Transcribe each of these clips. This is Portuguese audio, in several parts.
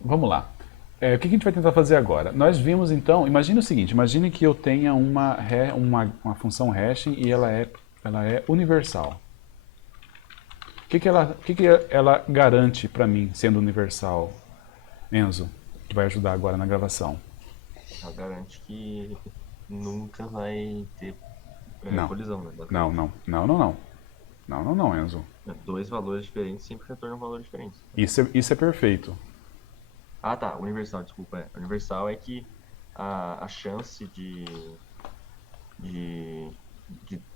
Vamos lá. O que a gente vai tentar fazer agora? Nós vimos então, imagine o seguinte, imagine que eu tenha uma função hashing e ela é universal. O que ela garante para mim, sendo universal, Enzo, que vai ajudar agora na gravação? Ela garante que nunca vai ter Não, colisão, né, não, basicamente. não, não, não, não. Não, não, não, Enzo. Dois valores diferentes sempre retornam valores diferentes. Isso é perfeito. Ah, tá. Universal, desculpa. Universal é que a chance de, de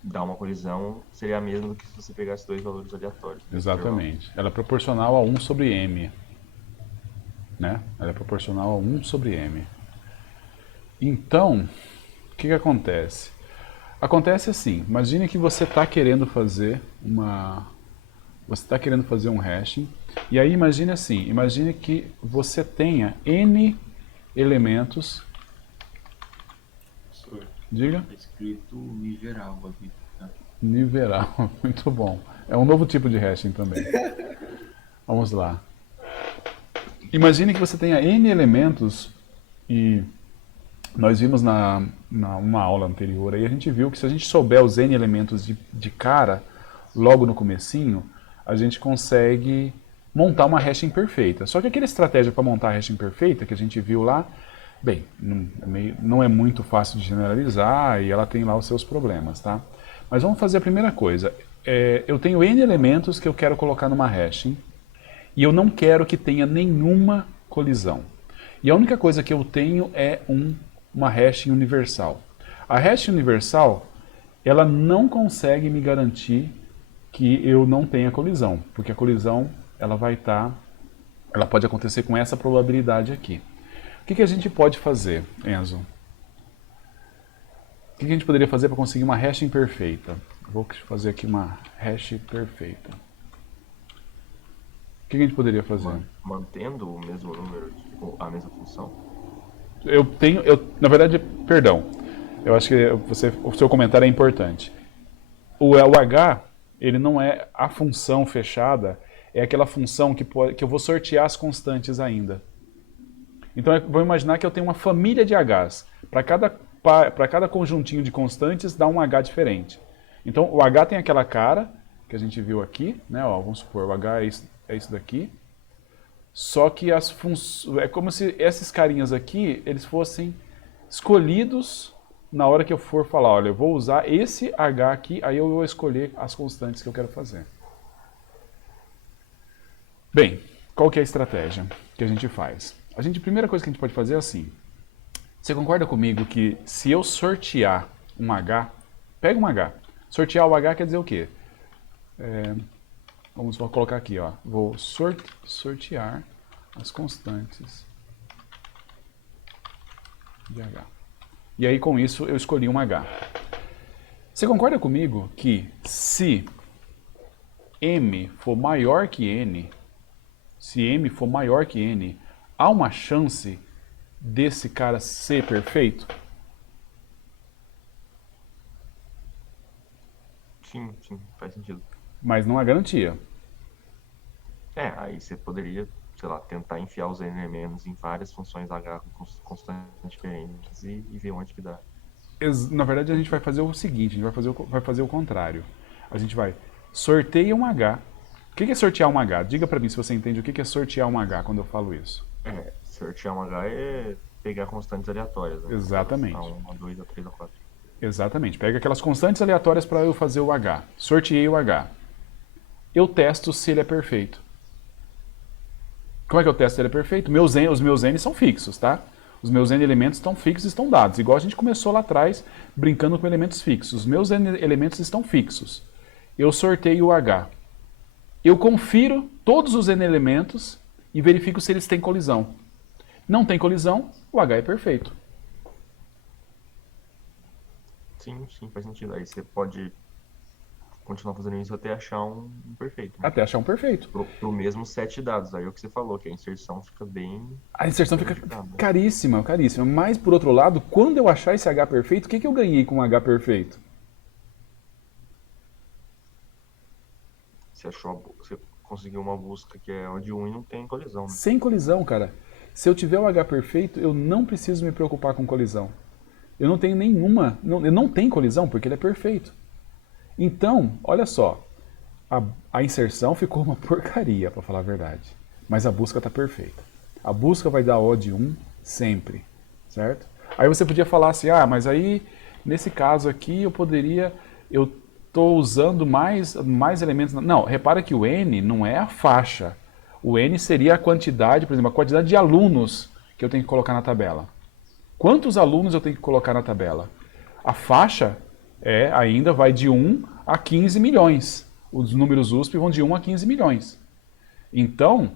dar uma colisão seria a mesma do que se você pegasse dois valores aleatórios, no mesmo intervalo. Exatamente. Ela é proporcional a 1/m, né? Ela é proporcional a 1/m. Então, o que acontece? Acontece assim, imagine que você está querendo fazer um hashing, e aí imagine assim, imagine que você tenha n elementos, Professor, diga, tá escrito niveral aqui, tá? niveral, muito bom. É um novo tipo de hashing também. Vamos lá. Imagine que você tenha n elementos e nós vimos uma aula anterior aí, a gente viu que se a gente souber os n elementos de cara, logo no comecinho, a gente consegue montar uma hashing perfeita. Só que aquela estratégia para montar a hashing perfeita que a gente viu lá, bem, não é muito fácil de generalizar e ela tem lá os seus problemas, tá? Mas vamos fazer a primeira coisa. Eu tenho n elementos que eu quero colocar numa hashing e eu não quero que tenha nenhuma colisão. E a única coisa que eu tenho é uma hashing universal. A hashing universal, ela não consegue me garantir que eu não tenha colisão, porque a colisão ela pode acontecer com essa probabilidade aqui. O que a gente pode fazer, Enzo? O que a gente poderia fazer para conseguir uma hashing perfeita? Vou fazer aqui uma hash perfeita. O que a gente poderia fazer? Mantendo o mesmo número, a mesma função. Na verdade, perdão, eu acho que o seu comentário é importante. O H, ele não é a função fechada, é aquela função que eu vou sortear as constantes ainda. Então, vou imaginar que eu tenho uma família de Hs. Para cada conjuntinho de constantes, dá um H diferente. Então, o H tem aquela cara que a gente viu aqui, né? Ó, vamos supor, o H é isso daqui. Só que é como se esses carinhas aqui, eles fossem escolhidos na hora que eu for falar, olha, eu vou usar esse H aqui, aí eu vou escolher as constantes que eu quero fazer. Bem, qual que é a estratégia que a gente faz? A primeira coisa que a gente pode fazer é assim. Você concorda comigo que se eu sortear um H, pega um H. Sortear o H quer dizer o quê? Vamos colocar aqui, ó. Vou sortear as constantes de H. E aí com isso eu escolhi um H. Você concorda comigo que se M for maior que N, se M for maior que N, há uma chance desse cara ser perfeito? Sim, sim, faz sentido. Mas não há garantia. Aí você poderia, sei lá, tentar enfiar os elementos em várias funções H com constantes diferentes e ver onde que dá. Na verdade, a gente vai fazer o seguinte, a gente vai fazer o contrário. A gente vai sorteia um H. O que é sortear um H? Diga para mim se você entende o que é sortear um H quando eu falo isso. Sortear um H é pegar constantes aleatórias, né? Aquelas Exatamente. A1, A2, A3, A4. Exatamente. Pega aquelas constantes aleatórias para eu fazer o H. Sorteei o H. Eu testo se ele é perfeito. Como é que eu testo se ele é perfeito? Os meus N são fixos, tá? Os meus N elementos estão fixos e estão dados. Igual a gente começou lá atrás, brincando com elementos fixos. Os meus N elementos estão fixos. Eu sorteio o H. Eu confiro todos os N elementos e verifico se eles têm colisão. Não tem colisão, o H é perfeito. Sim, sim, faz sentido. Aí você pode continuar fazendo isso até achar um perfeito, né? Até achar um perfeito. Pro mesmo set de dados. Aí é o que você falou, que a inserção fica bem A inserção fica danificada. caríssima, caríssima. Mas, por outro lado, quando eu achar esse H perfeito, o que eu ganhei com o H perfeito? Você conseguiu uma busca que é de um e não tem colisão, né? Sem colisão, cara. Se eu tiver o H perfeito, eu não preciso me preocupar com colisão. Eu não tenho nenhuma, não tem colisão porque ele é perfeito. Então, olha só, a inserção ficou uma porcaria, para falar a verdade. Mas a busca está perfeita. A busca vai dar O de 1 sempre, certo? Aí você podia falar assim, ah, mas aí, nesse caso aqui, eu estou usando mais elementos. Não, repara que o N não é a faixa. O N seria a quantidade, por exemplo, a quantidade de alunos que eu tenho que colocar na tabela. Quantos alunos eu tenho que colocar na tabela? A faixa ainda vai de 1 a 15 milhões. Os números USP vão de 1 a 15 milhões. Então,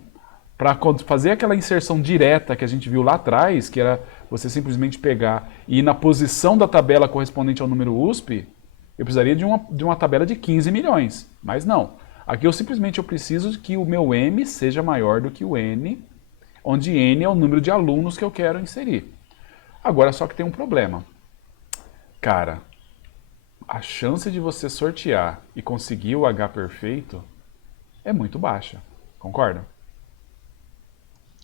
para fazer aquela inserção direta que a gente viu lá atrás, que era você simplesmente pegar e ir na posição da tabela correspondente ao número USP, eu precisaria de uma tabela de 15 milhões. Mas não. Aqui eu simplesmente preciso que o meu M seja maior do que o N, onde N é o número de alunos que eu quero inserir. Agora só que tem um problema. Cara, a chance de você sortear e conseguir o H perfeito é muito baixa. Concorda?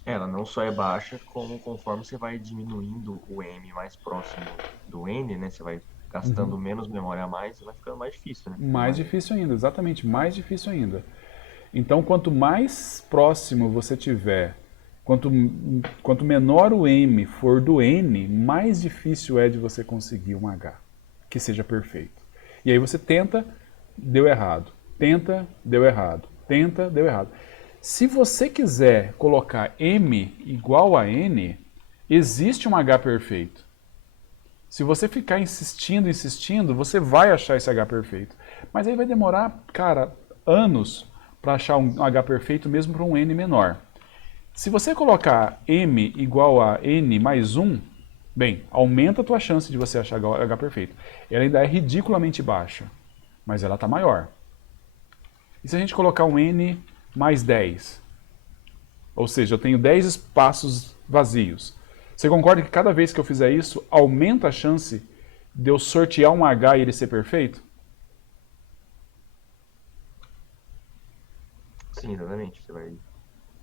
Ela não só é baixa, como conforme você vai diminuindo o M mais próximo do N, né? Você vai gastando menos memória a mais, vai ficando mais difícil, né? Mais difícil ainda, exatamente, mais difícil ainda. Então, quanto mais próximo você tiver, quanto menor o M for do N, mais difícil é de você conseguir um H que seja perfeito. E aí você tenta, deu errado. Tenta, deu errado. Tenta, deu errado. Se você quiser colocar M igual a N, existe um H perfeito. Se você ficar insistindo, você vai achar esse H perfeito. Mas aí vai demorar, cara, anos para achar um H perfeito mesmo para um N menor. Se você colocar M igual a N mais 1, bem, aumenta a tua chance de você achar H perfeito. Ela ainda é ridiculamente baixa, mas ela está maior. E se a gente colocar um N mais 10? Ou seja, eu tenho 10 espaços vazios. Você concorda que cada vez que eu fizer isso, aumenta a chance de eu sortear um H e ele ser perfeito? Sim, exatamente.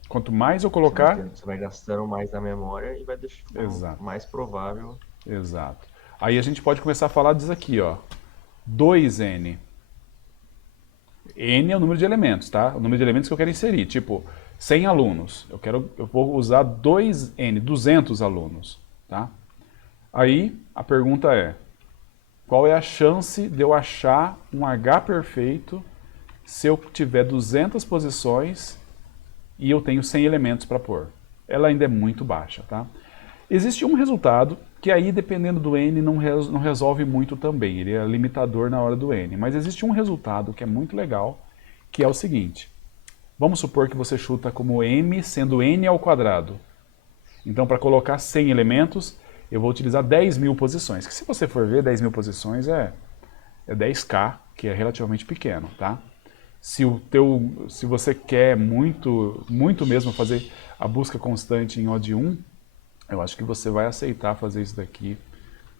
Quanto mais eu colocar... Você vai gastando mais da memória e vai deixando Exato. mais provável. Exato. Aí a gente pode começar a falar disso aqui, ó. 2N. N é o número de elementos, tá? O número de elementos que eu quero inserir. Tipo, 100 alunos. Eu vou usar 2N, 200 alunos, tá? Aí a pergunta é, qual é a chance de eu achar um H perfeito se eu tiver 200 posições e eu tenho 100 elementos para pôr? Ela ainda é muito baixa, tá? Existe um resultado que aí, dependendo do N, não resolve muito também. Ele é limitador na hora do N. Mas existe um resultado que é muito legal, que é o seguinte. Vamos supor que você chuta como M sendo N ao quadrado. Então, para colocar 100 elementos, eu vou utilizar 10 mil posições. Que se você for ver, 10 mil posições é 10K, que é relativamente pequeno, tá? Se você quer muito mesmo fazer a busca constante em O de 1, eu acho que você vai aceitar fazer isso daqui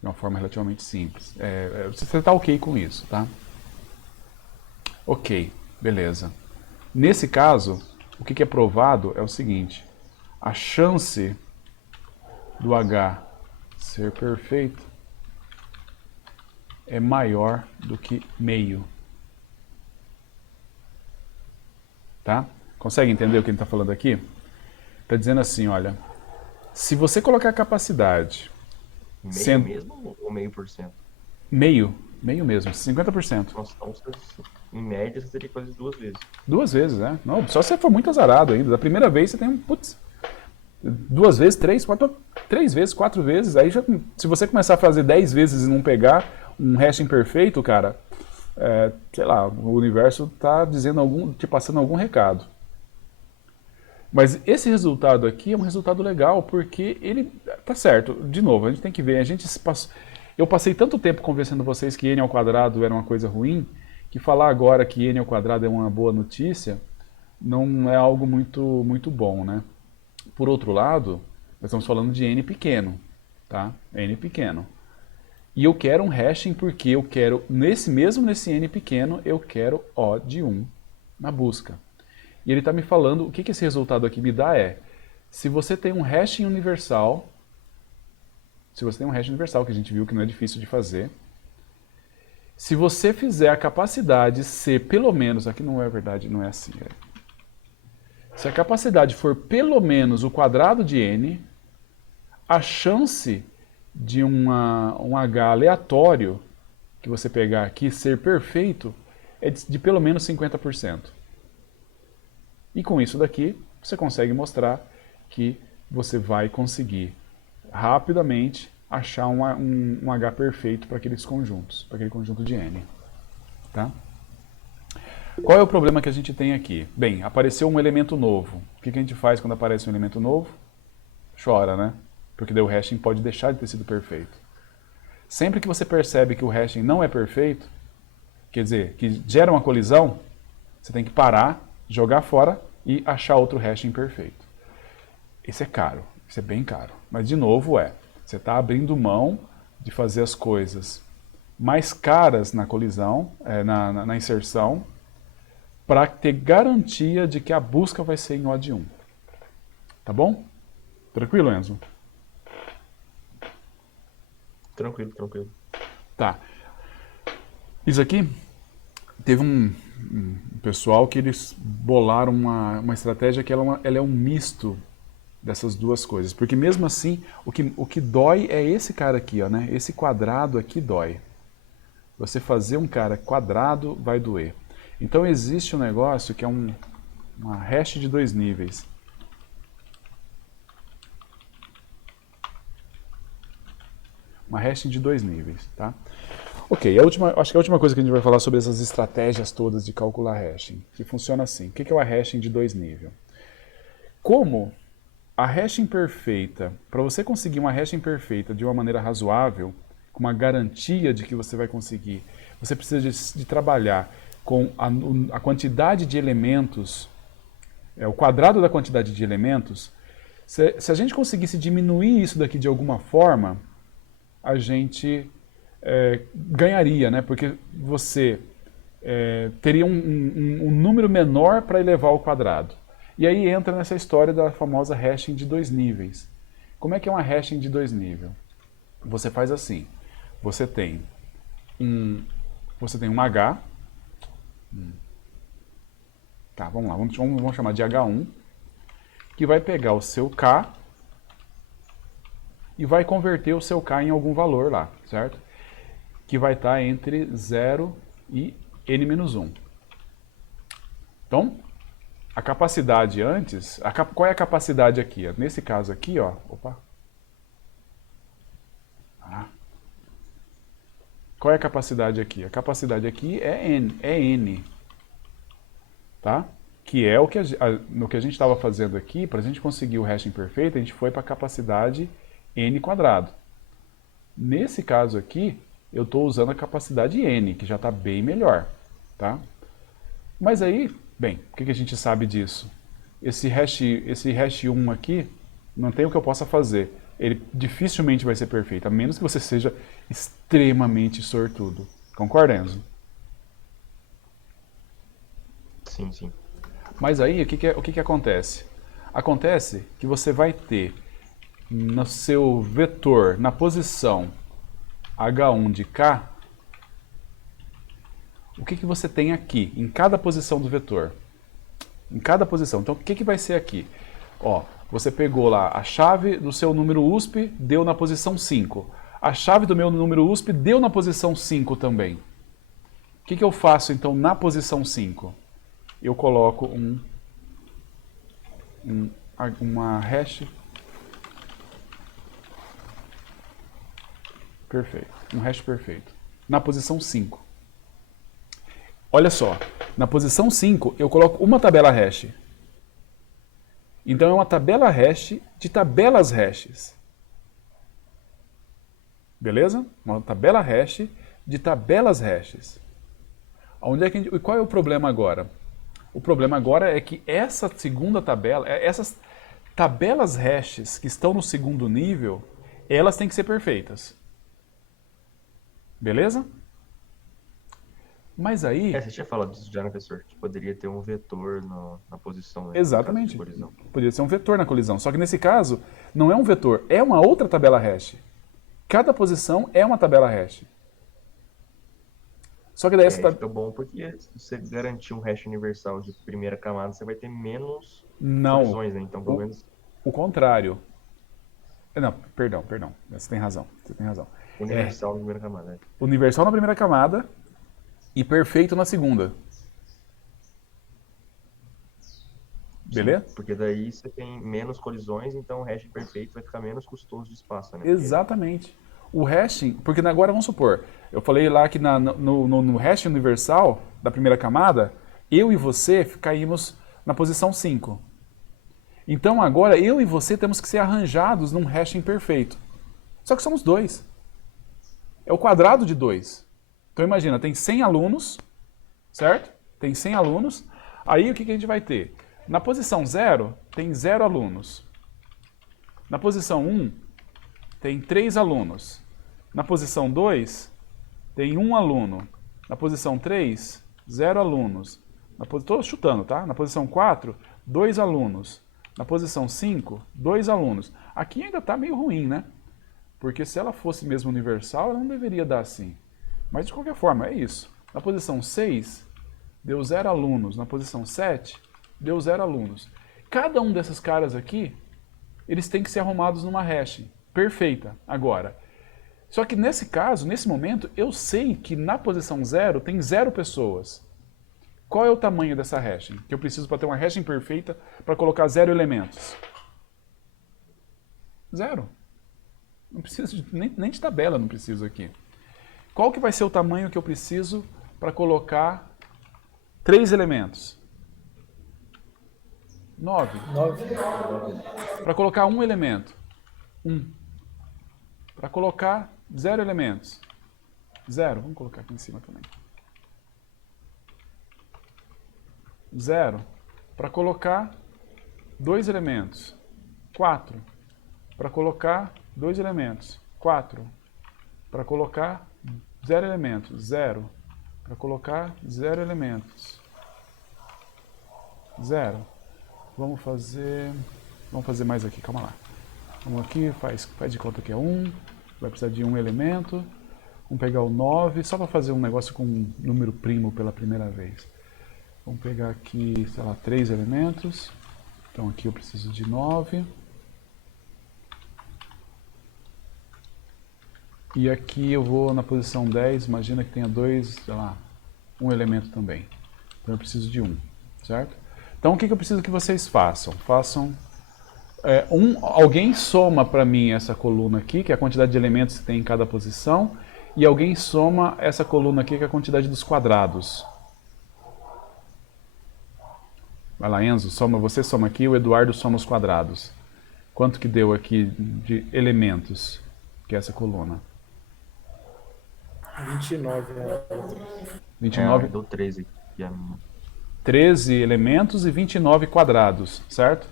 de uma forma relativamente simples. Você está ok com isso, tá? Ok, beleza. Nesse caso, o que é provado é o seguinte. A chance do H ser perfeito é maior do que meio. Tá? Consegue entender o que ele está falando aqui? Está dizendo assim, olha, se você colocar a capacidade... Meio mesmo ou meio por cento? Meio mesmo, 50%. Nossa, então, em média, você teria que fazer 2 vezes. 2 vezes, né? Não, só se você for muito azarado ainda. Da primeira vez você tem putz, 2 vezes, 3, 4, 3 vezes, 4 vezes. Aí já, se você começar a fazer 10 vezes e não pegar um hash imperfeito, cara, sei lá, o universo está dizendo te passando algum recado. Mas esse resultado aqui é um resultado legal, porque ele tá certo. De novo, a gente tem que ver. Eu passei tanto tempo convencendo vocês que n ao quadrado era uma coisa ruim, que falar agora que n ao quadrado é uma boa notícia não é algo muito bom, né? Por outro lado, nós estamos falando de n pequeno, tá? N pequeno. E eu quero um hashing porque eu quero, nesse n pequeno, eu quero O de 1 na busca. E ele está me falando, o que esse resultado aqui me dá Se você tem um hashing universal, se você tem um hashing universal, que a gente viu que não é difícil de fazer, se você fizer a capacidade ser pelo menos, aqui não é verdade, não é assim, se a capacidade for pelo menos o quadrado de n, a chance de um H aleatório que você pegar aqui ser perfeito é de pelo menos 50%. E com isso daqui, você consegue mostrar que você vai conseguir rapidamente achar um H perfeito para aqueles conjuntos, para aquele conjunto de n. Tá? Qual é o problema que a gente tem aqui? Bem, apareceu um elemento novo. O que a gente faz quando aparece um elemento novo? Chora, né? Porque daí o hashing pode deixar de ter sido perfeito. Sempre que você percebe que o hashing não é perfeito, quer dizer, que gera uma colisão, você tem que parar, jogar fora e achar outro hashing perfeito. Isso é caro, isso é bem caro. Mas, de novo, você está abrindo mão de fazer as coisas mais caras na colisão, na inserção, para ter garantia de que a busca vai ser em O de 1. Tá bom? Tranquilo, Enzo? Tranquilo, tranquilo. Tá. Isso aqui, teve um pessoal que eles bolaram uma estratégia que ela é um misto dessas duas coisas. Porque mesmo assim, o que dói é esse cara aqui, ó, né? Esse quadrado aqui dói. Você fazer um cara quadrado vai doer. Então existe um negócio que é uma hash de 2 níveis. Uma hashing de 2 níveis, tá? Ok, acho que a última coisa que a gente vai falar sobre essas estratégias todas de calcular hashing, que funciona assim. O que é uma hashing de 2 níveis? Como a hashing perfeita, para você conseguir uma hashing perfeita de uma maneira razoável, com uma garantia de que você vai conseguir, você precisa de trabalhar com a quantidade de elementos, o quadrado da quantidade de elementos. Se a gente conseguisse diminuir isso daqui de alguma forma, a gente ganharia, né? Porque você teria um número menor para elevar ao quadrado. E aí entra nessa história da famosa hashing de 2 níveis. Como é que é uma hashing de 2 níveis? Você faz assim, você tem um H, tá, vamos lá, vamos chamar de H1, que vai pegar o seu K e vai converter o seu K em algum valor lá, certo? Que vai estar entre 0 e n-1. Então, a capacidade antes, qual é a capacidade aqui? Nesse caso aqui, ó, qual é a capacidade aqui? A capacidade aqui é n, tá? Que é no que a gente estava fazendo aqui, para a gente conseguir o hashing perfeito, a gente foi para a capacidade n quadrado. Nesse caso aqui, eu estou usando a capacidade n, que já está bem melhor, tá? Mas aí, bem, o que a gente sabe disso? Esse hash 1 aqui, não tem o que eu possa fazer. Ele dificilmente vai ser perfeito, a menos que você seja extremamente sortudo. Concorda, Enzo? Sim, sim. Mas aí, o que acontece? Acontece que você vai ter no seu vetor, na posição H1 de K, o que você tem aqui, em cada posição do vetor? Em cada posição. Então, o que vai ser aqui? Ó, você pegou lá a chave do seu número USP, deu na posição 5. A chave do meu número USP deu na posição 5 também. O que eu faço, então, na posição 5? Eu coloco uma hash perfeito. Um hash perfeito. Na posição 5. Olha só, na posição 5 eu coloco uma tabela hash. Então é uma tabela hash de tabelas hashes. Beleza? Uma tabela hash de tabelas hashes. E qual é o problema agora? O problema agora é que essa segunda tabela, essas tabelas hashes que estão no segundo nível, elas têm que ser perfeitas. Beleza? Mas aí, Você tinha falado disso já, né, professor? Que poderia ter um vetor na posição, né? No caso de exatamente, colisão. poderia ser um vetor na colisão. Só que nesse caso, não é um vetor, é uma outra tabela hash. Cada posição é uma tabela hash. Só que daí essa Fica bom porque se você garantir um hash universal de primeira camada, você vai ter menos Não, colisões, né? Então, pelo o, menos o contrário. Não, perdão. Você tem razão. Você tem razão. É universal na primeira camada. Né? universal na primeira camada e perfeito na segunda. Beleza? Sim, porque daí você tem menos colisões, então o hash perfeito vai ficar menos custoso de espaço, né? Porque Exatamente. O hashing, porque agora vamos supor, eu falei lá que no hash universal da primeira camada, eu e você caímos na posição 5. Então agora eu e você temos que ser arranjados num hashing perfeito. Só que somos dois. É o quadrado de 2. Então imagina, tem 100 alunos, certo? Tem 100 alunos. Aí o que a gente vai ter? Na posição 0, tem 0 alunos. Na posição 1, tem 3 alunos. Na posição 2, tem 1 aluno. Na posição 3, 0 alunos. Estou chutando, tá? Na posição 4, 2 alunos. Na posição 5, 2 alunos. Aqui ainda está meio ruim, né? Porque se ela fosse mesmo universal, ela não deveria dar assim. Mas de qualquer forma, é isso. Na posição 6, deu 0 alunos. Na posição 7, deu 0 alunos. Cada um desses caras aqui, eles têm que ser arrumados numa hash perfeita agora. Só que nesse caso, nesse momento, eu sei que na posição 0 tem 0 pessoas. Qual é o tamanho dessa hashing? Que eu preciso para ter uma hashing perfeita para colocar 0 elementos? 0. Não preciso nem de tabela, não preciso aqui. Qual que vai ser o tamanho que eu preciso para colocar 3 elementos? 9. 9. Para colocar um elemento? 1. Para colocar 0 elementos? 0. Vamos colocar aqui em cima também. 0. Para colocar 2 elementos? 4. Para colocar 2 elementos? 4. Para colocar 0 elementos? 0. Para colocar 0 elementos? 0. Vamos fazer mais aqui, calma lá. Vamos aqui, faz de conta que é 1. Vai precisar de um elemento. Vamos pegar o 9, só para fazer um negócio com um número primo pela primeira vez. Vamos pegar aqui, sei lá, 3 elementos. Então aqui eu preciso de 9. E aqui eu vou na posição 10, imagina que tenha 2, sei lá, um elemento também. Então eu preciso de 1, certo? Então o que eu preciso que vocês façam? Alguém soma para mim essa coluna aqui, que é a quantidade de elementos que tem em cada posição, e alguém soma essa coluna aqui, que é a quantidade dos quadrados. Vai lá, Enzo, você soma aqui, o Eduardo soma os quadrados. Quanto que deu aqui de elementos, que é essa coluna? 29 é a outra. 29, Deu 13 aqui. 13 elementos e 29 quadrados, certo?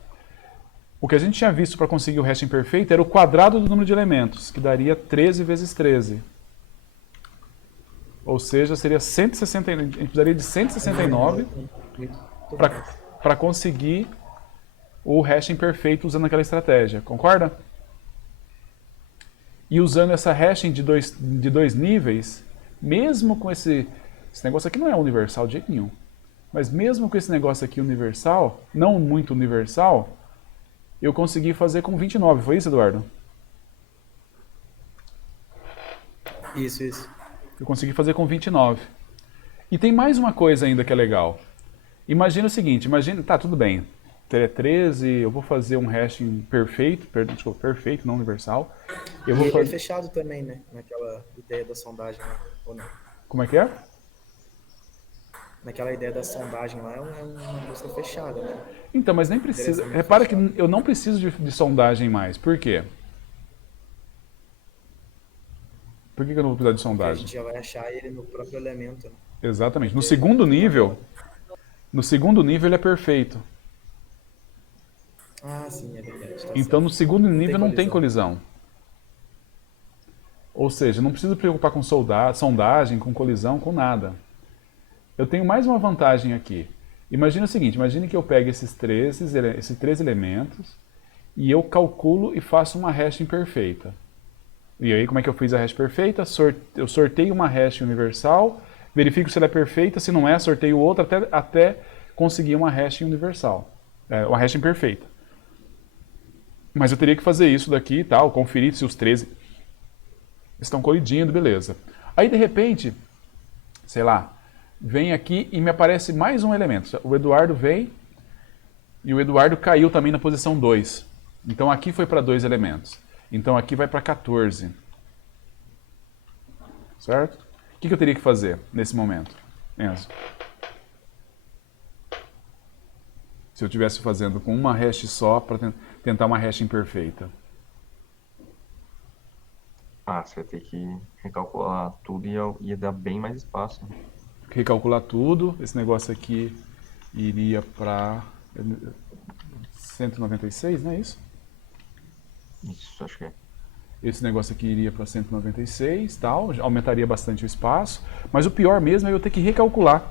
O que a gente tinha visto para conseguir o hashing perfeito era o quadrado do número de elementos, que daria 13 vezes 13. Ou seja, seria 160, a gente precisaria de 169 para conseguir o hashing perfeito usando aquela estratégia, concorda? E usando essa hashing de dois níveis, mesmo com esse negócio aqui não é universal de jeito nenhum, mas mesmo com esse negócio aqui universal, não muito universal, eu consegui fazer com 29, foi isso, Eduardo? Isso. Eu consegui fazer com 29. E tem mais uma coisa ainda que é legal. Imagina o seguinte, tá, tudo bem, 13, eu vou fazer um hashing perfeito, perfeito, não universal. E ele é fechado também, né? Naquela ideia da sondagem lá, ou não? Como é que é? Naquela ideia da sondagem lá, é uma busca fechada, né? Então, mas nem precisa. Repara que eu não preciso de sondagem mais. Por quê? Por que eu não vou precisar de Porque a sondagem? gente já vai achar ele no próprio elemento, né? Exatamente. No segundo nível ele é perfeito. Ah, sim, é verdade. Tá Então, no segundo nível não tem colisão. colisão. Ou seja, não precisa preocupar com sondagem, com colisão, com nada. eu tenho mais uma vantagem aqui. Imagina o seguinte, imagine que eu pegue esses três elementos e eu calculo e faço uma hash imperfeita. E aí, como é que eu fiz a hash perfeita? Eu sorteio uma hash universal, verifico se ela é perfeita, se não é, sorteio outra até conseguir uma hash universal, uma hash imperfeita. Mas eu teria que fazer isso daqui e tal, conferir se os 13 estão colidindo, beleza. Aí, de repente, sei lá, vem aqui e me aparece mais um elemento. O Eduardo vem e o Eduardo caiu também na posição 2. Então aqui foi para 2 elementos. Então aqui vai para 14. Certo? O que eu teria que fazer nesse momento, Enzo? Se eu estivesse fazendo com uma hash só para tentar uma hash imperfeita. Você vai ter que recalcular tudo e ia dar bem mais espaço. Né? Recalcular tudo. Esse negócio aqui iria para 196, não é isso? Isso, acho que é. Esse negócio aqui iria para 196, tal, aumentaria bastante o espaço. Mas o pior mesmo é eu ter que recalcular.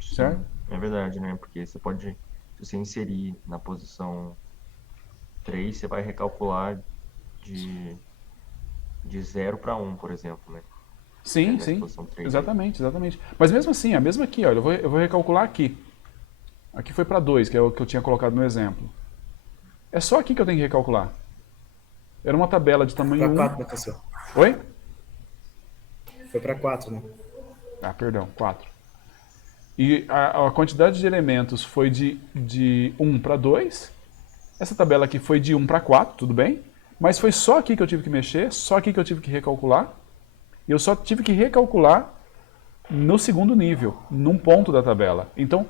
Certo? É verdade, né? Porque você pode, se você inserir na posição 3, você vai recalcular de 0 para 1, por exemplo, né? Sim, Nessa sim. posição 3 Exatamente, exatamente. Mas mesmo assim, a mesma aqui, olha, eu vou recalcular aqui. Aqui foi para 2, que é o que eu tinha colocado no exemplo. É só aqui que eu tenho que recalcular. Era uma tabela de tamanho Para 1. 4, né, professor? Oi? Foi para 4, né? Perdão, 4. E a quantidade de elementos foi de 1 para 2. Essa tabela aqui foi de 1 para 4, tudo bem? Mas foi só aqui que eu tive que mexer, só aqui que eu tive que recalcular. E eu só tive que recalcular no segundo nível, num ponto da tabela. Então,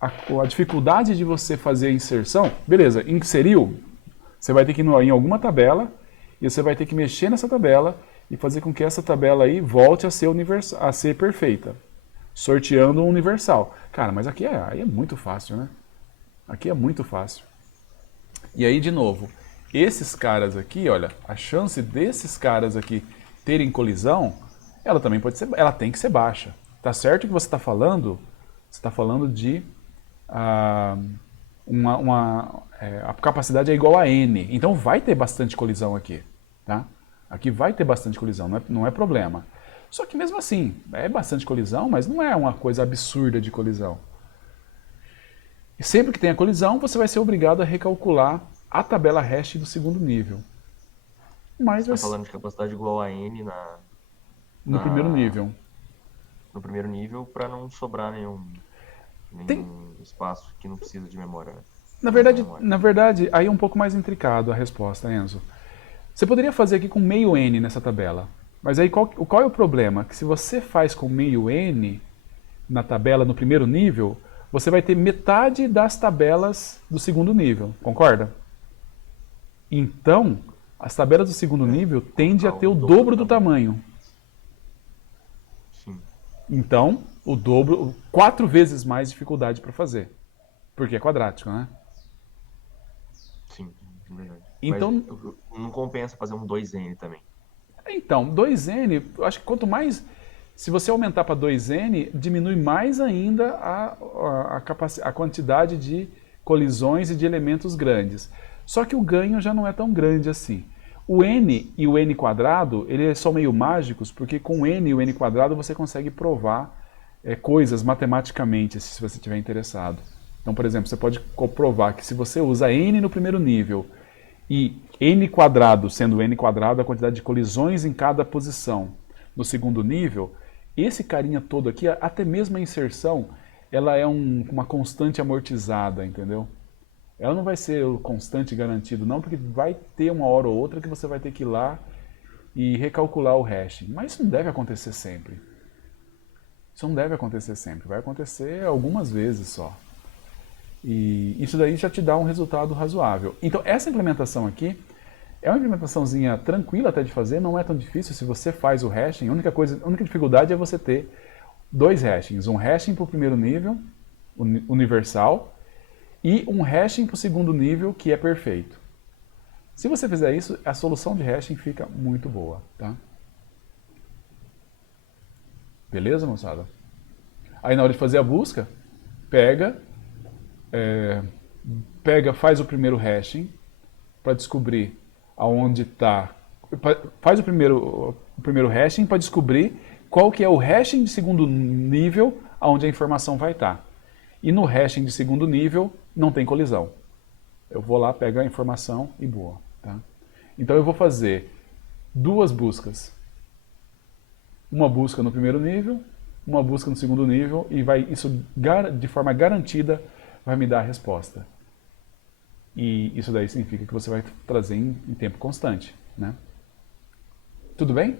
a dificuldade de você fazer a inserção, beleza, inseriu, você vai ter que ir em alguma tabela e você vai ter que mexer nessa tabela e fazer com que essa tabela aí volte a ser perfeita, sorteando um universal. Cara, mas aqui aí é muito fácil, né? Aqui é muito fácil. E aí, de novo, esses caras aqui, olha, a chance desses caras aqui terem colisão, ela também pode ser, ela tem que ser baixa. Tá certo que você está falando? Você está falando de a capacidade é igual a n. Então vai ter bastante colisão aqui, tá? Aqui vai ter bastante colisão, não é problema. Só que mesmo assim, é bastante colisão, mas não é uma coisa absurda de colisão. E sempre que tem a colisão, você vai ser obrigado a recalcular a tabela hash do segundo nível. Mas você está falando de capacidade igual a n no primeiro nível. No primeiro nível, para não sobrar nenhum espaço que não precisa de memória. Na verdade, aí é um pouco mais intricado a resposta, Enzo. Você poderia fazer aqui com meio n nessa tabela. Mas aí qual é o problema? Que se você faz com meio n na tabela no primeiro nível, você vai ter metade das tabelas do segundo nível, concorda? Então, as tabelas do segundo nível tendem a ter o dobro do tamanho. Sim. Então, o dobro, 4 vezes mais dificuldade para fazer. Porque é quadrático, né? Sim, é verdade. Então, mas não compensa fazer um 2n também. Então, 2n, eu acho que quanto mais... Se você aumentar para 2n, diminui mais ainda a quantidade de colisões e de elementos grandes. Só que o ganho já não é tão grande assim. O n e o n quadrado, eles são meio mágicos, porque com o n e o n quadrado você consegue provar coisas matematicamente, se você estiver interessado. Então, por exemplo, você pode comprovar que se você usa n no primeiro nível e n quadrado, sendo n quadrado a quantidade de colisões em cada posição no segundo nível, esse carinha todo aqui, até mesmo a inserção, ela é uma constante amortizada, entendeu? Ela não vai ser o constante garantido, não, porque vai ter uma hora ou outra que você vai ter que ir lá e recalcular o hash. Mas isso não deve acontecer sempre. Isso não deve acontecer sempre, vai acontecer algumas vezes só. E isso daí já te dá um resultado razoável. Então essa implementação aqui é uma implementaçãozinha tranquila até de fazer, não é tão difícil se você faz o hashing. A única dificuldade é você ter 2 hashings. Um hashing para o primeiro nível, universal, e um hashing para o segundo nível, que é perfeito. Se você fizer isso, a solução de hashing fica muito boa, tá? Beleza, moçada? Aí na hora de fazer a busca, pega, faz o primeiro hashing para descobrir aonde está. Faz o primeiro hashing para descobrir qual que é o hashing de segundo nível aonde a informação vai estar. E no hashing de segundo nível não tem colisão. Eu vou lá, pego a informação e boa. Tá? Então eu vou fazer duas buscas. Uma busca no primeiro nível, uma busca no segundo nível, e isso de forma garantida vai me dar a resposta. E isso daí significa que você vai trazer em tempo constante. Né? Tudo bem?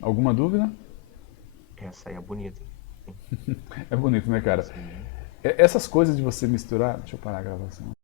Alguma dúvida? Essa aí é bonita. É bonito, né, cara? Sim. Essas coisas de você misturar... Deixa eu parar a gravação.